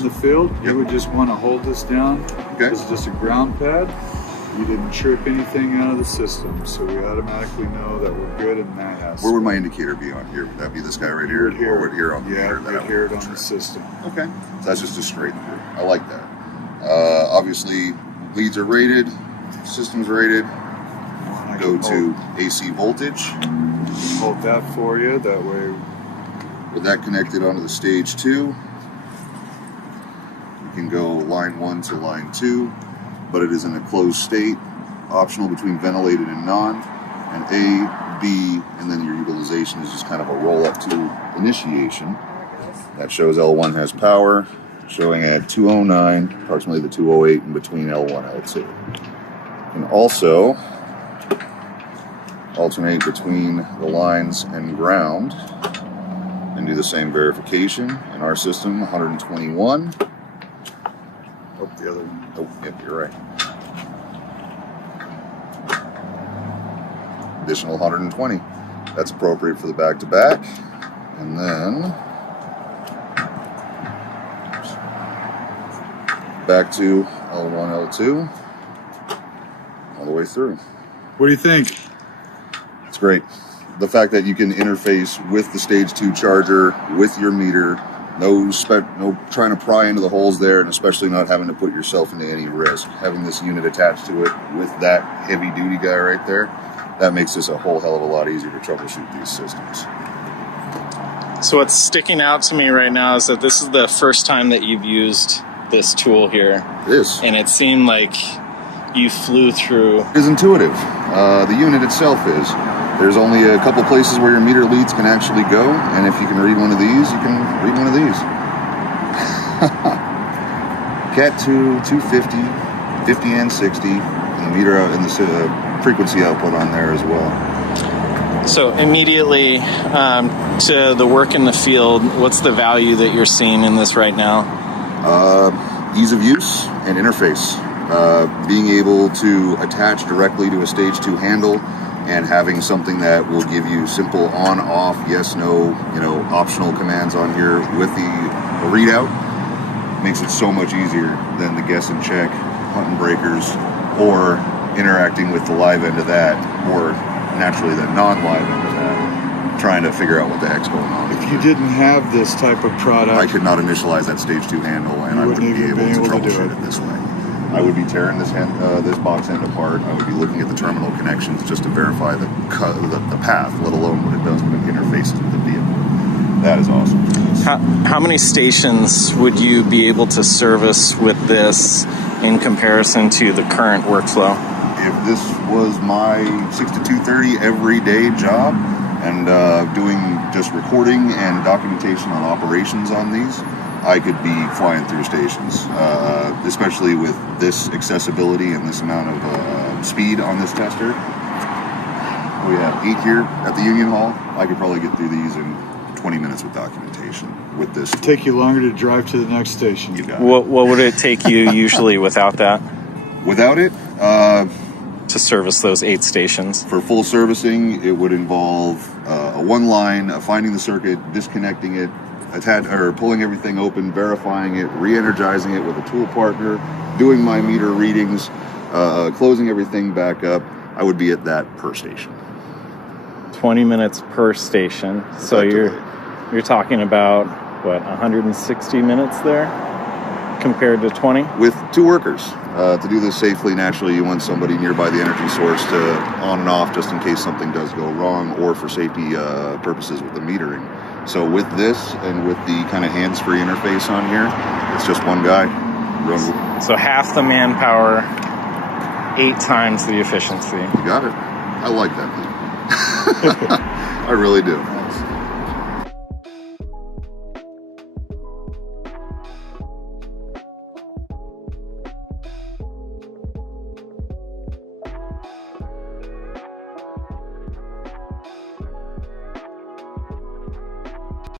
in the field, you would just want to hold this down. Okay. It's just a ground pad. You didn't trip anything out of the system, so we automatically know that we're good in that aspect. Where would my indicator be on here? Would that be this guy right here? Here. Or would here on the meter? Yeah, right here on the system. Okay. So that's just a straight through. I like that. Obviously, leads are rated, systems rated. Go to AC voltage. Hold that for you, that way. With that connected onto the stage 2, you can go line 1 to line 2, but it is in a closed state, optional between ventilated and non, and A, B, and then your utilization is just kind of a roll up to initiation. That shows L1 has power, showing at 209, approximately the 208 in between L1 and L2. You can also alternate between the lines and ground and do the same verification. In our system, 121. Oh, the other one. Oh, yep, you're right. Additional 120. That's appropriate for the back-to-back. And then back to L1, L2, all the way through. What do you think? It's great. The fact that you can interface with the stage 2 charger, with your meter, no trying to pry into the holes there, and especially not having to put yourself into any risk. Having this unit attached to it with that heavy duty guy right there, that makes this a whole hell of a lot easier to troubleshoot these systems. So what's sticking out to me right now is that this is the first time that you've used this tool here. It is. And it seemed like you flew through. It is intuitive. The unit itself is. There's only a couple places where your meter leads can actually go, and if you can read one of these, you can read one of these. Cat 2, 250, 50 and 60, and the meter out and the frequency output on there as well. So immediately to the work in the field, what's the value that you're seeing in this right now? Ease of use and interface. Being able to attach directly to a stage 2 handle and having something that will give you simple on, off, yes, no, optional commands on here with the readout makes it so much easier than the guess and check, hunting breakers, or interacting with the live end of that, or naturally the non-live end of that, trying to figure out what the heck's going on. If you didn't have this type of product, I could not initialize that stage 2 handle, and I wouldn't be able to troubleshoot it this way. I would be tearing this box end apart. I would be looking at the terminal connections just to verify the path, let alone what it does when it interfaces with the vehicle. That is awesome. How many stations would you be able to service with this in comparison to the current workflow? If this was my 6 to 2:30 everyday job and doing just recording and documentation on operations on these, I could be flying through stations, especially with this accessibility and this amount of speed on this tester. We have 8 here at the Union Hall. I could probably get through these in 20 minutes with documentation with this. It'd take you longer to drive to the next station. You got What would it take you usually without that? Without it? To service those 8 stations? For full servicing, it would involve a one line, finding the circuit, disconnecting it, pulling everything open, verifying it, re-energizing it with a tool partner, doing my meter readings, closing everything back up. I would be at that per station. 20 minutes per station. So you're talking about, what, 160 minutes there compared to 20? With 2 workers. To do this safely, naturally, you want somebody nearby the energy source to on and off just in case something does go wrong, or for safety purposes with the metering. So with this and with the kind of hands-free interface on here, it's just one guy. So half the manpower, 8 times the efficiency. You got it. I like that thing. I really do.